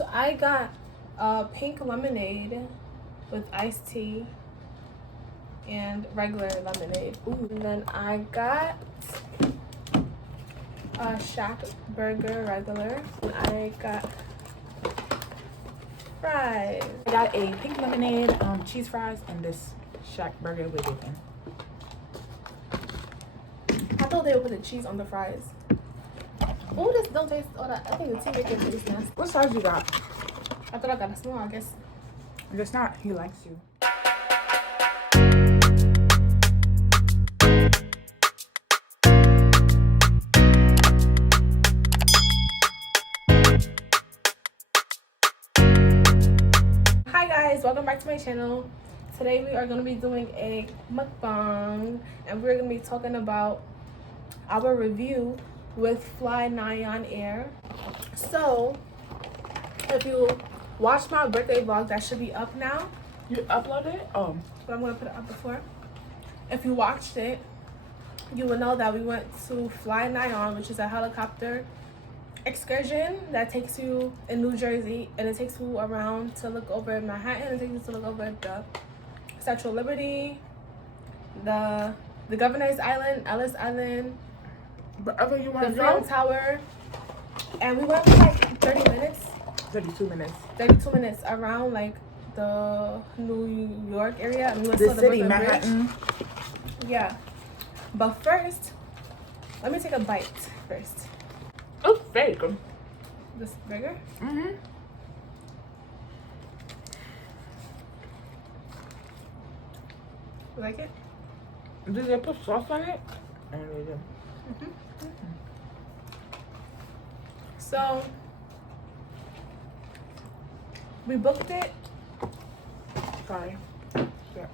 So I got pink lemonade with iced tea and regular lemonade. Ooh. And then I got a Shack burger regular. And I got fries. I got a pink lemonade, cheese fries, and this Shack burger with bacon. I thought they would put the cheese on the fries. Oh, this don't taste. Oh, I think the tea bacon tastes nasty. What size you got? I thought I got a small. I guess. It's not. He likes you. Hi guys, welcome back to my channel. Today we are going to be doing a mukbang, and we're going to be talking about our review with Flynyon Air. So, if you watched my birthday vlog, that should be up now. You uploaded it? Oh. But I'm going to put it up before. If you watched it, you will know that we went to Flynyon, which is a helicopter excursion that takes you in New Jersey, and it takes you around to look over Manhattan, and takes you to look over the Statue of Liberty, the Governor's Island, Ellis Island, Wherever you want the to Flynn go. Tower, and we went for like 30 minutes. 32 minutes. 32 minutes around like the New York area. And we went The to city, Brooklyn Manhattan. Bridge. Yeah, but first, let me take a bite first. Oh, fake. This burger. Mm-hmm. You like it? Did they put sauce on it? And they did. So we booked it. Sorry. Yeah.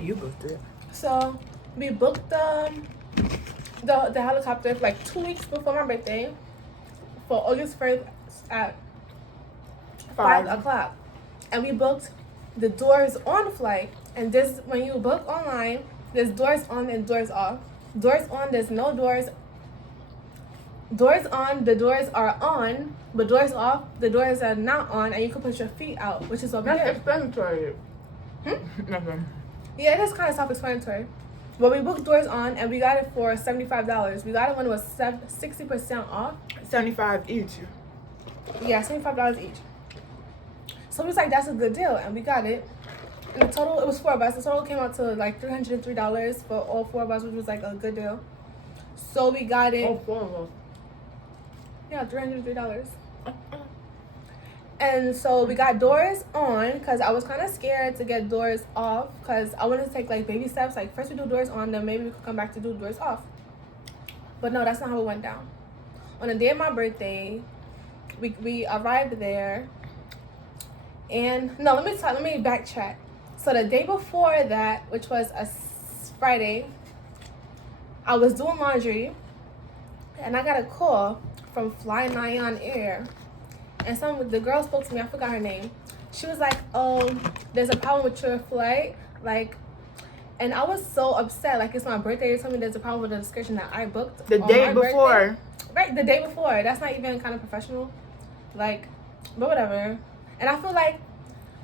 You booked it. So we booked the helicopter like 2 weeks before my birthday for August 1st at 5 o'clock, and we booked the doors on flight. And this, when you book online, there's doors on and doors off. Doors on, there's no doors. Doors on, the doors are on, but doors off, the doors are not on, and you can put your feet out, which is what we That's did. explanatory. Nothing. Yeah, it is kind of self-explanatory. But we booked doors on, and we got it for $75. We got it when it was 60% off. 75 each. Yeah, $75 each. So we was like, that's a good deal, and we got it. And the total, it was 4 of us. The total came out to like $303 for all 4 of us, which was like a good deal. So we got it. Oh, 4 of us. Yeah, $303. And so we got doors on because I was kind of scared to get doors off because I wanted to take like baby steps. Like first we do doors on, then maybe we could come back to do doors off. But no, that's not how it went down. On the day of my birthday, we arrived there. And no, let me backtrack. So the day before that, which was a Friday, I was doing laundry, and I got a call from Flynyon Air, and the girl spoke to me. I forgot her name. She was like, "Oh, there's a problem with your flight," like, and I was so upset. Like, it's my birthday. You told me there's a problem with the excursion that I booked The on day my before. birthday. Right, the day before. That's not even kind of professional, like, but whatever. And I feel like,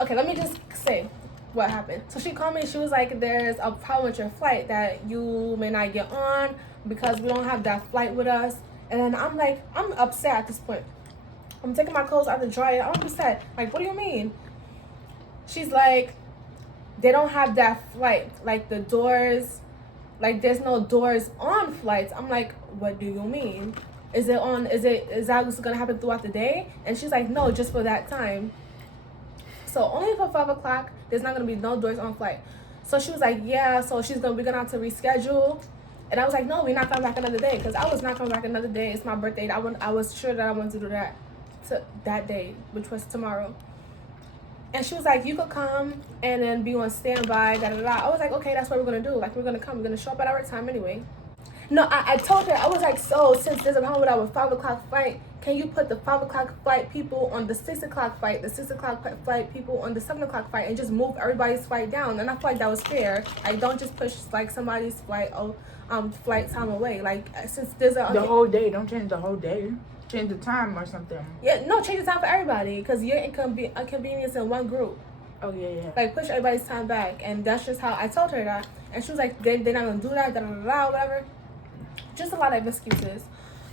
okay, let me just say what happened. So she called me. She was like, "There's a problem with your flight that you may not get on because we don't have that flight with us." And then I'm like, I'm upset at this point. I'm taking my clothes out the dryer. I'm upset. Like, what do you mean? She's like, they don't have that flight. Like, the doors, like, there's no doors on flights. I'm like, what do you mean? Is that what's gonna happen throughout the day? And she's like, no, just for that time. So only for 5 o'clock, there's not gonna be no doors on flight. So she was like, yeah, so we're gonna have to reschedule. And I was like, no, we're not coming back another day, because I was not coming back another day. It's my birthday. I was sure that I wanted to do that day, which was tomorrow. And she was like, you could come and then be on standby, da da da. I was like, okay, that's what we're gonna do. Like, we're gonna come. We're gonna show up at our time anyway. No, I told her, I was like, so since there's a problem with our 5 o'clock flight, can you put the 5 o'clock flight people on the 6 o'clock flight, the 6 o'clock flight people on the 7 o'clock flight, and just move everybody's flight down? And I feel like that was fair. Like, don't just push like somebody's flight time away. Like, since there's a The whole day. Don't change the whole day. change the time or something. Yeah, no, change the time for everybody because you're inconvenience in one group. Oh yeah. Like push everybody's time back, and that's just how I told her that, and she was like, they're not gonna do that, whatever. Just a lot of excuses.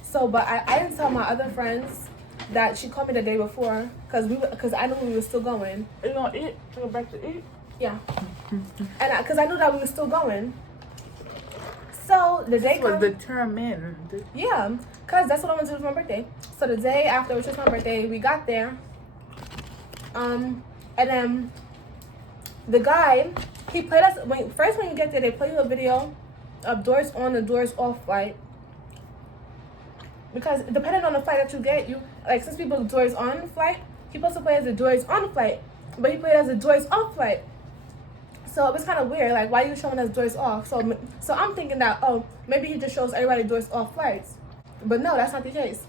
So, but I didn't tell my other friends that she called me the day before because I knew we were still going. Are you gonna eat? Go back to eat? Yeah. And because I knew that we were still going. So the day was determined. Yeah, because that's what I wanted to do for my birthday. So the day after, which was my birthday, we got there. And then the guy, he played us, when you get there, they play you a video of doors on and doors off flight. Because depending on the flight that you get, since we booked doors on flight, he supposed to play as the doors on flight, but he played as the doors off flight. So it was kind of weird, like, why are you showing us doors off? So I'm thinking that, oh, maybe he just shows everybody doors off flights. But no, that's not the case.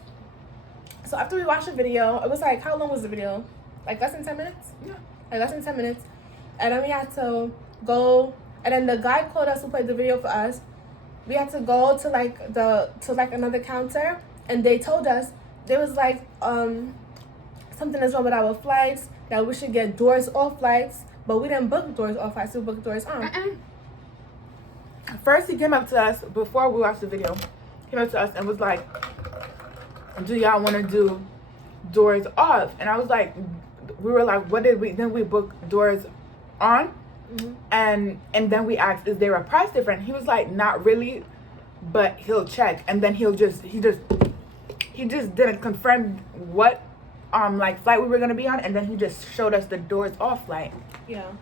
So after we watched the video, it was like, how long was the video? Like less than 10 minutes? Yeah. Like less than 10 minutes. And then we had to go, and then the guy called us who played the video for us. We had to go to another counter, and they told us, there was like, something is wrong with our flights, that we should get doors off flights. But we didn't book doors off flights, we booked doors on. First, he came up to us before we watched the video. Came up to us and was like, "Do y'all want to do doors off?" And I was like, "We were like, what did we?" Then we booked doors on, and then we asked, "Is there a price difference?" He was like, "Not really, but he'll check." And then he just didn't confirm what flight we were gonna be on, and then he just showed us the doors off flight. Yeah.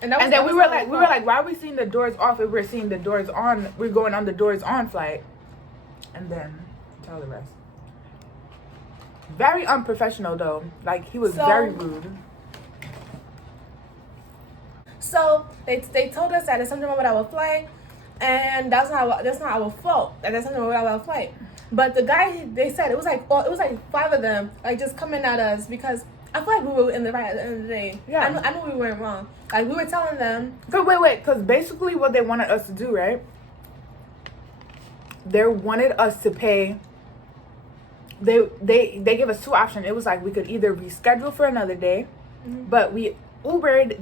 And then we were like, why are we seeing the doors off if we're seeing the doors on? We're going on the doors on flight. And then tell the rest. Very unprofessional though. Like he was very rude. So they told us that there's something wrong with our flight, and that's not our fault. That there's something wrong with our flight. But the guy, they said it was like 5 of them, like just coming at us because I feel like we were in the right at the end of the day. Yeah. I knew we weren't wrong. Like we were telling them. But wait, because basically what they wanted us to do, right? They wanted us to pay. They gave us 2 options. It was like we could either reschedule for another day, but we Ubered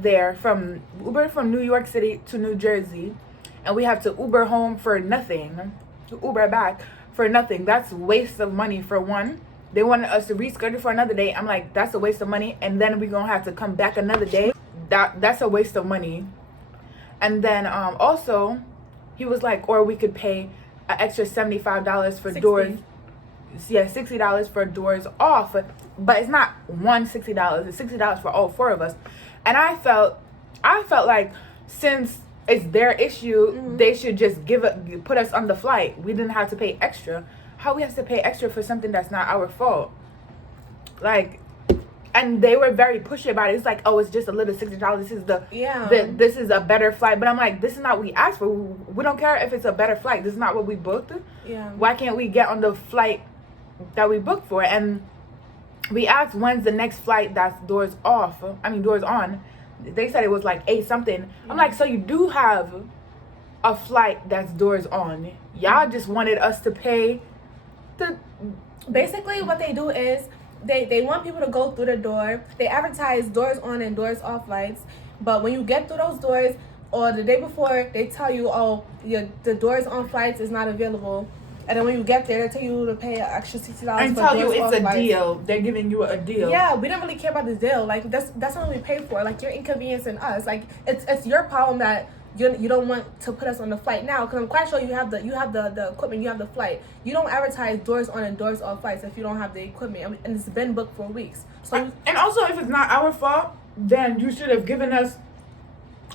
from New York City to New Jersey, and we have to Uber home for nothing, to Uber back for nothing. That's a waste of money for one. They wanted us to reschedule for another day. I'm like, that's a waste of money, and then we're gonna have to come back another day. That's a waste of money. And then also, he was like, or we could pay an extra $75 for 60. doors. Yeah, $60 for doors off, but it's not $60. It's $60 for all 4 of us. And I felt like since it's their issue, they should just put us on the flight. We didn't have to pay extra. How we have to pay extra for something that's not our fault? Like, and they were very pushy about it. It's like, oh, it's just a little $60. This is a better flight. But I'm like, this is not what we asked for. We don't care if it's a better flight. This is not what we booked. Yeah. Why can't we get on the flight that we booked for? And we asked, when's the next flight that's doors on? They said it was like 8 something. I'm like, so you do have a flight that's doors on. Y'all just wanted us to pay Basically what they do is they want people to go through the door. They advertise doors on and doors off flights, but when you get through those doors or the day before, they tell you, oh, the doors on flights is not available. And then when you get there, they tell you to pay an extra $60 and for tell you doors it's off a flights. deal. They're giving you a deal. Yeah, we didn't really care about the deal. Like that's not what we paid for. Like you're inconveniencing us. Like it's your problem that you don't want to put us on the flight now, because I'm quite sure you have the equipment, you have the flight. You don't advertise doors on and doors off flights if you don't have the equipment, and it's been booked for weeks. So and also, if it's not our fault, then you should have given us,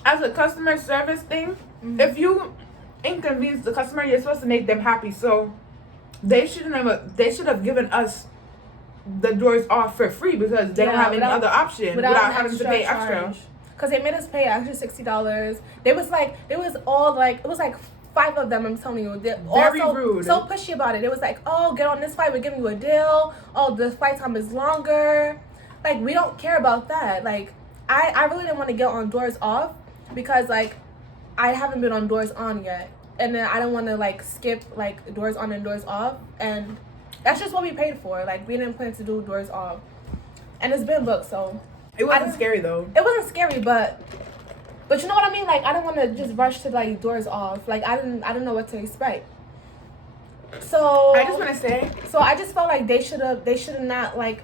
as a customer service thing, if you inconvenience the customer, you're supposed to make them happy. So they should have given us the doors off for free because they don't have any other option without having to pay extra. Because they made us pay an extra $60. It was like 5 of them, I'm telling you. They're very rude. So pushy about it. It was like, oh, get on this flight, we're giving you a deal. Oh, the flight time is longer. Like, we don't care about that. Like, I really didn't want to get on doors off because, like, I haven't been on doors on yet. And then I don't want to, like, skip, like, doors on and doors off. And That's just what we paid for. Like, we didn't plan to do doors off. And it's been booked, so. It wasn't scary, though. It wasn't scary, but you know what I mean? Like, I didn't want to just rush to, like, doors off. Like, I didn't know what to expect. So. I just want to say. So, I just felt like they should have not, like,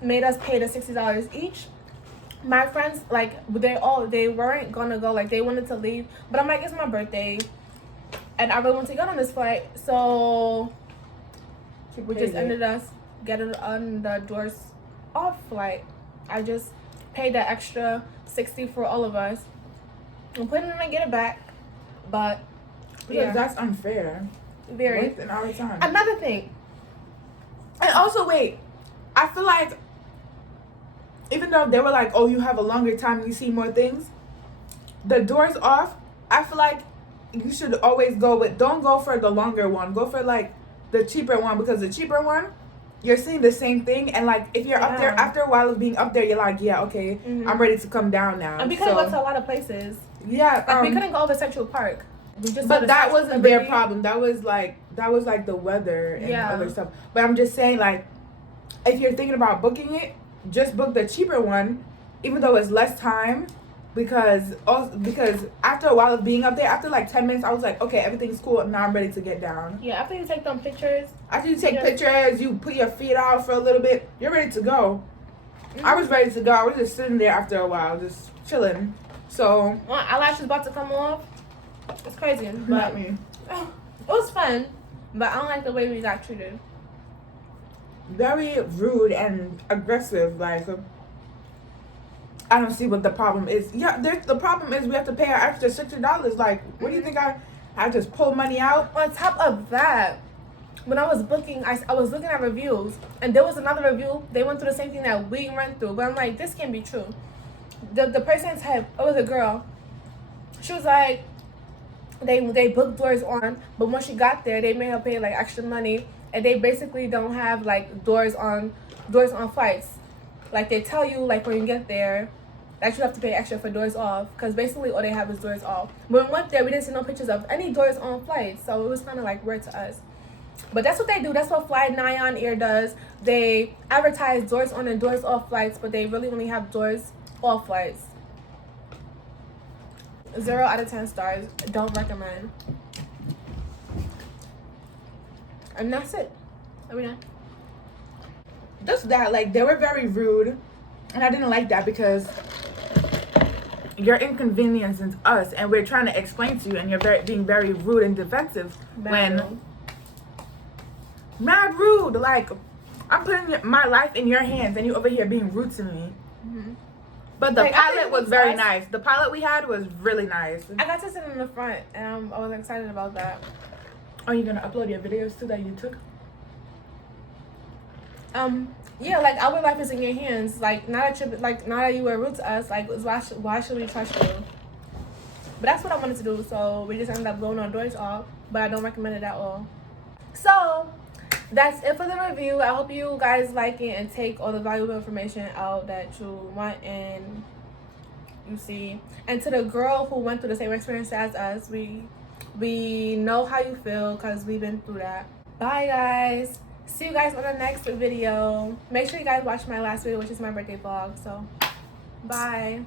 made us pay the $60 each. My friends, like, they weren't gonna go. Like, they wanted to leave. But I'm like, it's my birthday. And I really want to get on this flight. So, we just ended us getting on the doors off flight. I just paid the extra $60 for all of us. I'm planning to get it back. But, because that's unfair. Very. Wasting our time. Another thing. And also, wait. I feel like, even though they were like, oh, you have a longer time, you see more things, the doors off, I feel like you should always don't go for the longer one. Go for, like, the cheaper one, because the cheaper one, you're seeing the same thing. And, like, if you're up there, after a while of being up there, you're like, yeah, okay, I'm ready to come down now. And we could have went to a lot of places. Yeah. Like, we couldn't go over Central Park. But that wasn't their problem. That was like the weather and other stuff. But I'm just saying, like, if you're thinking about booking it, just book the cheaper one, even though it's less time, because after a while of being up there, after like 10 minutes, I was like, okay, everything's cool. Now I'm ready to get down. Yeah, after you take them pictures. After you take pictures, you put your feet out for a little bit, you're ready to go. I was ready to go. I was just sitting there after a while, just chilling. So my eyelashes about to come off. It's crazy, but not me. It was fun, but I don't like the way we got treated. Very rude and aggressive. Like, I don't see what the problem is. Yeah, the problem is we have to pay our extra $60. Like, what do you think I just pulled money out? On top of that, when I was booking, I was looking at reviews, and there was another review. They went through the same thing that we went through, but I'm like, this can't be true. The person said, it was a girl. She was like, they booked doors on, but when she got there, they made her pay like extra money, and they basically don't have like doors on flights. Like, they tell you, like, when you get there that you have to pay extra for doors off, because basically all they have is doors off. When we went there, we didn't see no pictures of any doors on flights, so it was kind of like weird to us. But that's what they do. That's what Flynyon Air does. They advertise doors on and doors off flights, but they really only have doors off flights. 0 out of 10 stars. Don't recommend. And that's it. Are we done? Just that, like, they were very rude, and I didn't like that, because you're inconveniencing us, and we're trying to explain to you, and you're being very rude and defensive. Mad rude. Like, I'm putting my life in your hands, and you over here being rude to me. But the pilot was very nice. The pilot we had was really nice. I got to sit in the front, and I was excited about that. Are you gonna upload your videos too that you took? Yeah, like, our life is in your hands. Like, now that you were rude to us, like, why should we trust you? But that's what I wanted to do, so we just ended up blowing our doors off. But I don't recommend it at all. So that's it for the review. I hope you guys like it and take all the valuable information out that you want and you see. And to the girl who went through the same experience as us, we know how you feel, because we've been through that. Bye, guys. See you guys on the next video. Make sure you guys watch my last video, which is my birthday vlog. So, bye.